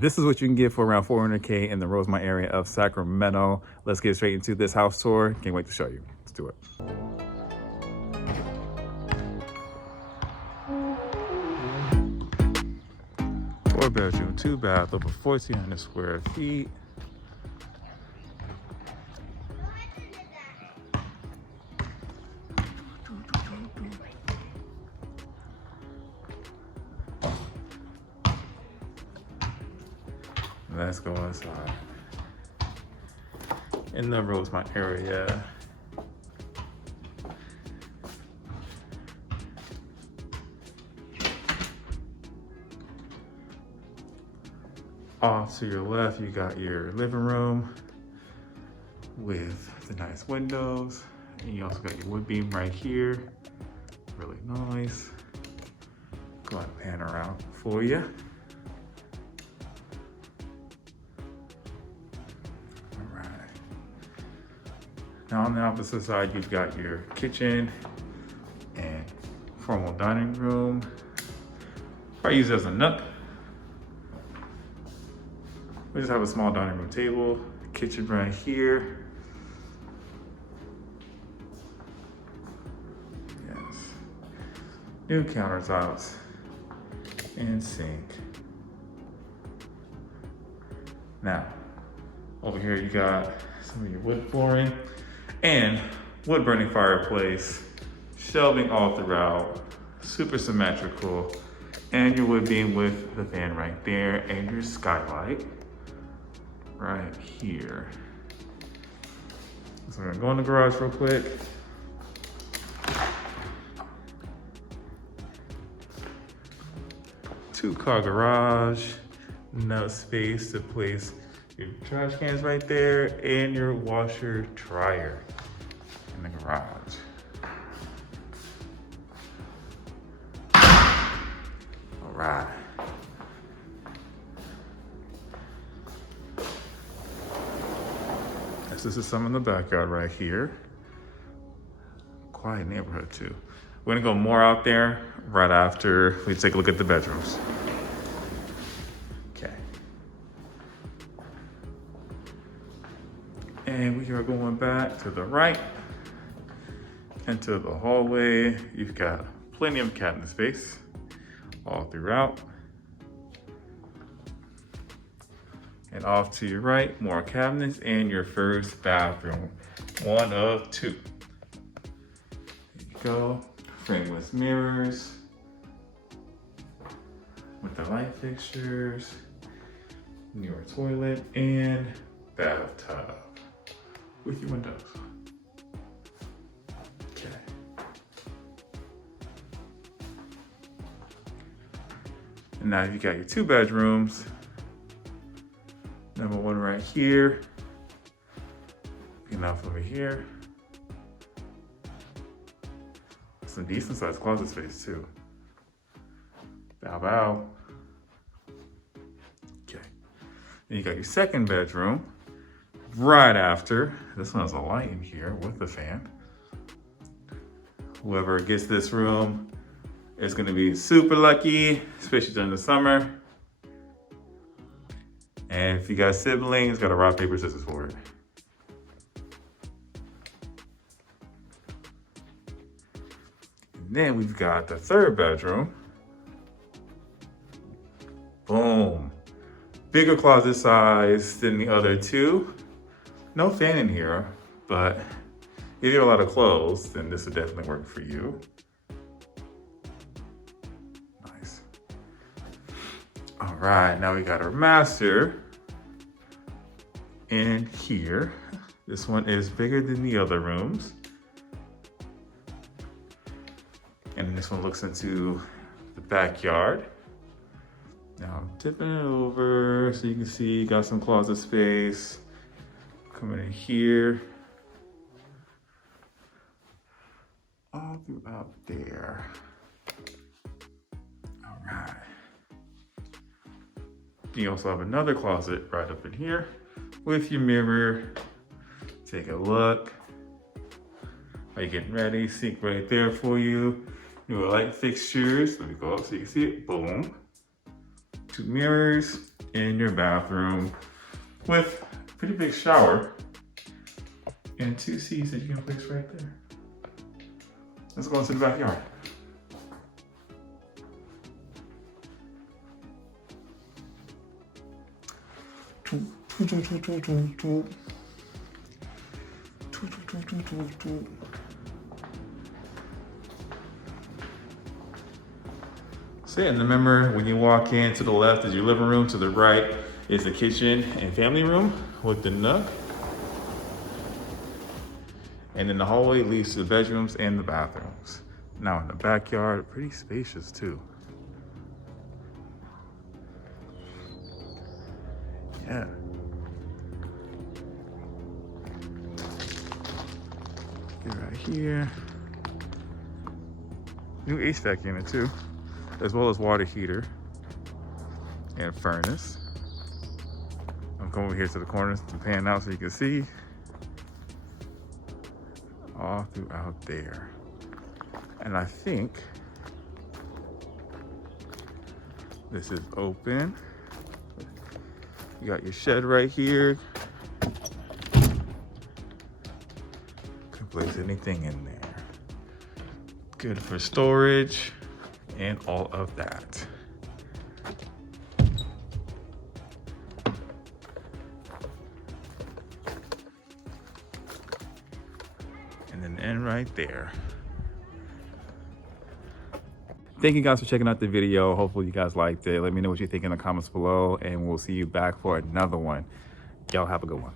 This is what you can get for around $400K in the Rosemont area of Sacramento. Let's get straight into this house tour. Can't wait to show you. Let's do it. 4-bedroom, 2-bath, over 1,400 square feet. Let's go outside. In the Rosemont area. Off to your left, you got your living room with the nice windows. And you also got your wood beam right here. Really nice. Go ahead and pan around for you. All right. Now on the opposite side, you've got your kitchen and formal dining room. Probably use it as a nook. We just have a small dining room table, kitchen right here. Yes. New countertops and sink. Now, over here you got some of your wood flooring and wood burning fireplace, shelving all throughout, super symmetrical, and your wood beam with the fan right there and your skylight right here. So I'm gonna go in the garage real quick. Two-car garage, enough space to place your trash cans right there and your washer dryer in the garage. All right. This is some in the backyard right here. Quiet neighborhood too. We're gonna go more out there right after we take a look at the bedrooms. Okay. And we are going back to the right into the hallway. You've got plenty of cabinet space all throughout. And off to your right, more cabinets and your first bathroom. One of two. There you go. Frameless mirrors with the light fixtures, newer toilet, and bathtub with your windows. Okay. And now you got your 2 bedrooms. Number 1 right here. Enough over here. Some decent sized closet space too. Bow bow. Okay. Then you got your 2nd bedroom right after. This one has a light in here with the fan. Whoever gets this room is gonna be super lucky, especially during the summer. And if you got siblings, got a rock, paper, scissors for it. And then we've got the 3rd bedroom. Boom. Bigger closet size than the other 2. No fan in here, but if you have a lot of clothes, then this would definitely work for you. Nice. All right, now we got our master in here. This one is bigger than the other rooms. And this one looks into the backyard. Now I'm tipping it over so you can see you got some closet space. Coming in here. All throughout there. All right. You also have another closet right up in here with your mirror. Take a look. Are you getting ready? Sink right there for you. New light fixtures. Let me go up so you can see it. Boom. 2 mirrors in your bathroom with a pretty big shower and 2 seats that you can place right there. Let's go into the backyard. So yeah, and remember when you walk in, to the left is your living room, to the right is the kitchen and family room with the nook. And then the hallway leads to the bedrooms and the bathrooms. Now in the backyard, pretty spacious too. Yeah. Right here. New HVAC unit too, as well as water heater and furnace. I'm coming over here to the corners to pan out so you can see all throughout there. And I think this is open. You got your shed right here. Can place anything in there. Good for storage and all of that. And then end right there. Thank you guys for checking out the video. Hopefully you guys liked it. Let me know what you think in the comments below, and we'll see you back for another one. Y'all have a good one.